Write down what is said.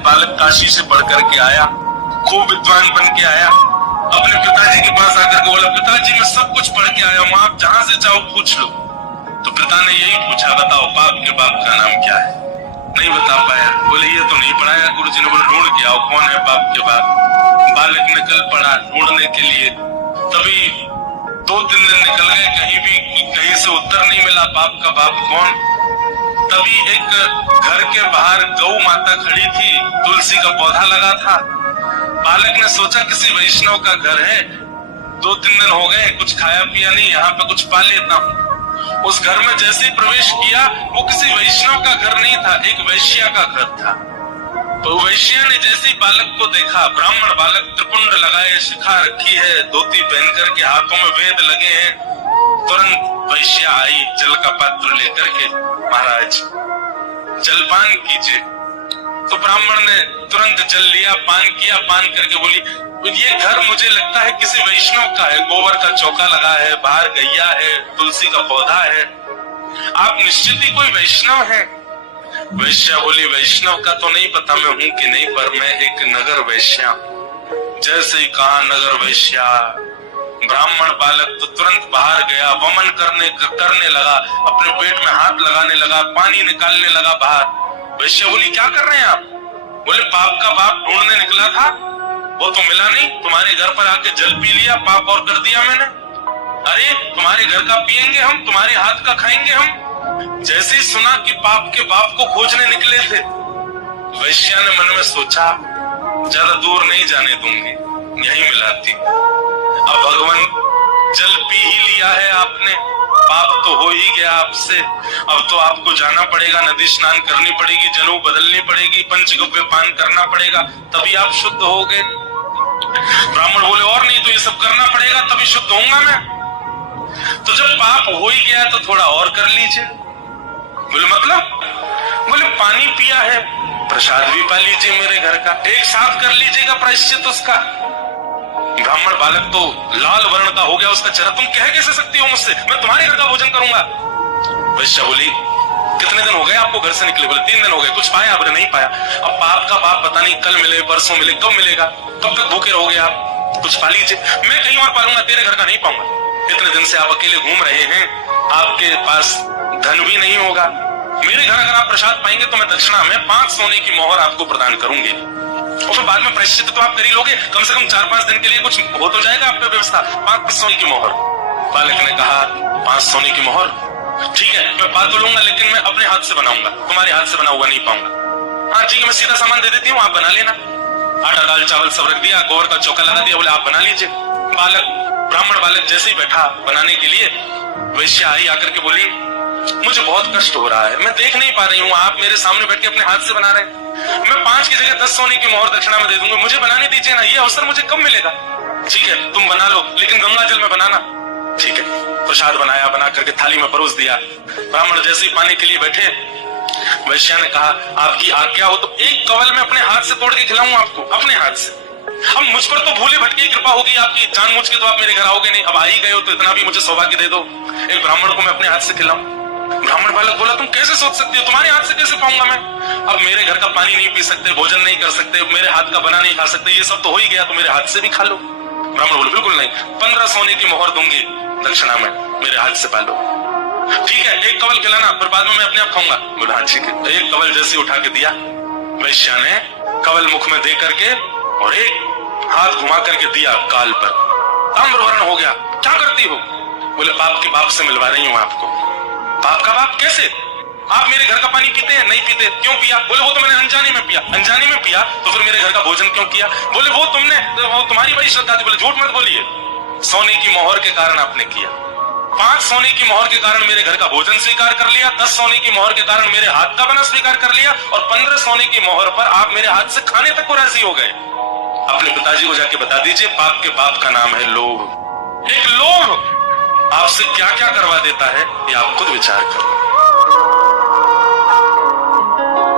बालक काशी से पढ़ करके आया, खूब विद्वान बन के आया, अपने पिताजी के पास आकर के बोला, पिताजी मैं सब कुछ पढ़ के आया हूँ, आप जहां से चाहो पूछ लो। तो पिता ने यही पूछा, बताओ बाप के बाप का नाम क्या है? नहीं बता पाया। बोले ये तो नहीं पढ़ाया। गुरुजी ने बोला ढूंढ के आओ कौन है बाप के बाप। बालक ने कल पढ़ा ढूंढने के लिए, तभी 2-3 दिन निकल गए, कहीं से उत्तर नहीं मिला बाप का बाप कौन। तभी एक घर के बाहर गौ माता खड़ी थी, तुलसी का पौधा लगा था। बालक ने सोचा किसी वैष्णव का घर है, 2-3 दिन हो गए कुछ खाया पिया नहीं, यहाँ पे कुछ पा लेता हूँ। उस घर में जैसे ही प्रवेश किया, वो किसी वैष्णव का घर नहीं था, एक वैश्या का घर था। तो वैश्या ने जैसे ही बालक को देखा, ब्राह्मण बालक, त्रिपुंड लगाए, शिखा रखी है, धोती पहन करके, हाथों में वेद लगे हैं, तुरंत वैश्या आई जल का पात्र लेकर के, महाराज जलपान कीजिए। तो ब्राह्मण ने तुरंत जल लिया, पान किया, पान करके बोली ये घर मुझे लगता है किसी वैष्णव का है, गोबर का चौका लगा है, बाहर गैया है, तुलसी का पौधा है, आप निश्चित ही कोई वैष्णव हैं। वैश्या बोली वैष्णव का तो नहीं पता मैं हूं कि नहीं, पर मैं एक नगर वैश्या। जैसे ही कहा नगर वैश्या, ब्राह्मण बालक तो तुरंत बाहर गया, वमन करने लगा, अपने पेट में हाथ लगाने लगा, पानी निकालने लगा बाहर। वैश्या बोली क्या कर रहे हैं आप? बोले पाप का बाप ढूंढने निकला था, वो तो मिला नहीं, तुम्हारे घर पर आके जल पी लिया, पाप और कर दिया मैंने। अरे तुम्हारे घर का पियेंगे हम, तुम्हारे हाथ का खाएंगे हम। जैसे ही सुना कि पाप के बाप को खोजने निकले थे, वैश्या ने मन में सोचा ज्यादा दूर नहीं जाने दूंगी, यहीं मिलाती। अब भगवान जल पी ही लिया है आपने, पाप तो हो ही गया आपसे, अब तो आपको जाना पड़ेगा, नदी स्नान करनी पड़ेगी, जनेऊ बदलनी पड़ेगी, पंचगव्य पान करना पड़ेगा, तभी आप शुद्ध होगे। ब्राह्मण बोले और नहीं तो ये सब करना पड़ेगा तभी शुद्ध होऊंगा मैं। तो जब पाप हो ही गया तो थोड़ा और कर लीजिए। बोले मतलब? बोले पानी पिया है, प्रसाद भी पा लीजिए मेरे घर का, एक साथ कर लीजिएगा प्रायश्चित उसका। ब्राह्मण बालक तो लाल वर्ण का हो गया, उसका चेहरा, तुम कह कैसे सकती हो मुझसे, मैं तुम्हारे घर का भोजन करूंगा। वैश्या बोली कितने दिन हो गए आपको घर से निकले? बोले 3 दिन हो गए। कुछ पाया? बोले नहीं पाया। अब पाप का बाप पता नहीं कल मिले, परसों मिले, कब मिलेगा, कब तक भूखे रहोगे आप? कुछ पा लीजिए। मैं कहीं और पालूंगा, तेरे घर का नहीं पाऊंगा। इतने दिन से आप अकेले घूम रहे हैं, आपके पास धन भी नहीं होगा, मेरे घर अगर आप प्रसाद पाएंगे तो मैं दक्षिणा में 5 सोने की मोहर आपको प्रदान करूंगी, और फिर बाद में प्रायश्चित तो आप कर ही लोगे, कम से कम 4-5 दिन के लिए कुछ हो तो जाएगा आप पे व्यवस्था। 5 सोने की मोहर। बालक ने कहा 5 सोने की मोहर, ठीक है मैं पा तो लूंगा, लेकिन मैं अपने हाथ से बनाऊंगा, तुम्हारे हाथ से बना हुआ नहीं पाऊंगा। हाँ ठीक है मैं सीधा सामान दे देती हूँ, आप बना लेना। आटा दाल चावल सब रख दिया, गोबर का चौका लगा दिया, बोले आप बना लीजिए। ब्राह्मण बालक जैसे ही बैठा बनाने के लिए, वैश्या आई आकर के बोली मुझे बहुत कष्ट हो रहा है, मैं देख नहीं पा रही हूँ, आप मेरे सामने बैठ के अपने हाथ से बना रहे हैं, मैं 5 की जगह 10 सोने की मोहर दक्षिणा में दे दूंगा, मुझे बनाने दीजिए ना, ये अवसर मुझे कब मिलेगा? ठीक है तुम बना लो, लेकिन गंगा जल में बनाना। ठीक है। प्रसाद बनाया, बना करके थाली में परोस दिया। ब्राह्मण जैसे ही पाने के लिए बैठे, वैश्या ने कहा आपकी आज्ञा हो तो एक कवल में अपने हाथ से तोड़ के खिलाऊं आपको, अपने हाथ से। अब मुझ पर तो भूले भटके कृपा होगी आपकी, जानबूझ के तो आप मेरे घर आओगे नहीं, अब आ ही गए हो तो इतना भी मुझे सौभाग्य दे दो, एक ब्राह्मण को मैं अपने हाथ से खिलाऊं। ब्राह्मण बालक बोला तुम कैसे सोच सकती हो, तुम्हारे हाथ से कैसे पाऊंगा मैं? अब मेरे घर का पानी नहीं पी सकते, भोजन नहीं कर सकते, मेरे हाथ का बना नहीं खा सकते, ये सब तो हो ही गया, तो मेरे हाथ से भी खा लो। ब्राह्मण बोले बिल्कुल नहीं, 15 सोने की मोहर दूंगी दक्षिणा में, मेरे हाथ से पालो। ठीक है एक कवल खिलाना, फिर बाद में मैं अपने आप खाऊंगा। बोला हाँ ठीक है। एक कवल जैसे उठा के दिया, वैश्या ने कवल मुख में दे करके और एक हाथ घुमा करके दिया गाल पर, ताम्रवर्ण हो गया। क्या करती हो? बोले बाप के बाप से मिलवा रही हूँ आपको। बाप का बाप कैसे? आप मेरे घर का पानी पीते हैं? नहीं पीते। क्यों पिया? बोले वो तो मैंने अनजाने में पिया। अनजाने में पिया तो फिर मेरे घर का भोजन क्यों किया? बोले वो तुम्हारी बड़ी श्रद्धा थी। बोले झूठ मत बोलिए, सोने की मोहर के कारण आपने किया। 5 सोने की मोहर के कारण मेरे घर का भोजन स्वीकार कर लिया, 10 सोने की मोहर के कारण मेरे हाथ का बना स्वीकार कर लिया, और 15 सोने की मोहर पर आप मेरे हाथ से खाने तक को राजी हो गए। अपने पिताजी को जाके बता दीजिए पाप के बाप का नाम है लोभ। एक लोभ आपसे क्या क्या करवा देता है ये आप खुद विचार करो।